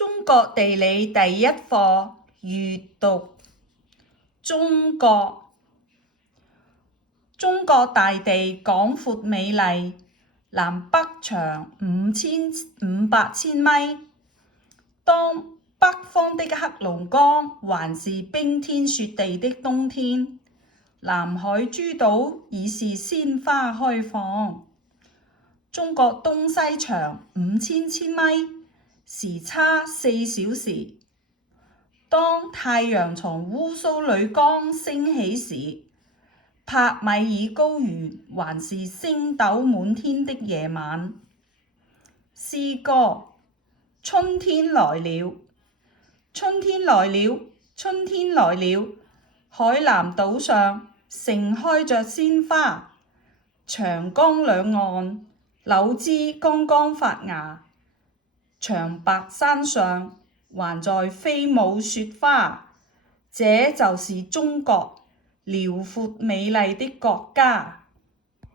中國地理第一課閱讀。中國大地廣闊美麗，南北長5500千米。當北方的黑龍江還是冰天雪地的冬天，南海諸島已是鮮花開放。中國東西長5000千米，時差4小時。當太陽從烏蘇里江升起時，帕米爾高原還是星斗滿天的夜晚。詩歌：春天來了，春天來了，春天來了，海南島上盛開着鮮花，長江兩岸柳枝剛剛發芽，長白山上還在飛舞雪花。這就是中國遼闊美麗的國家。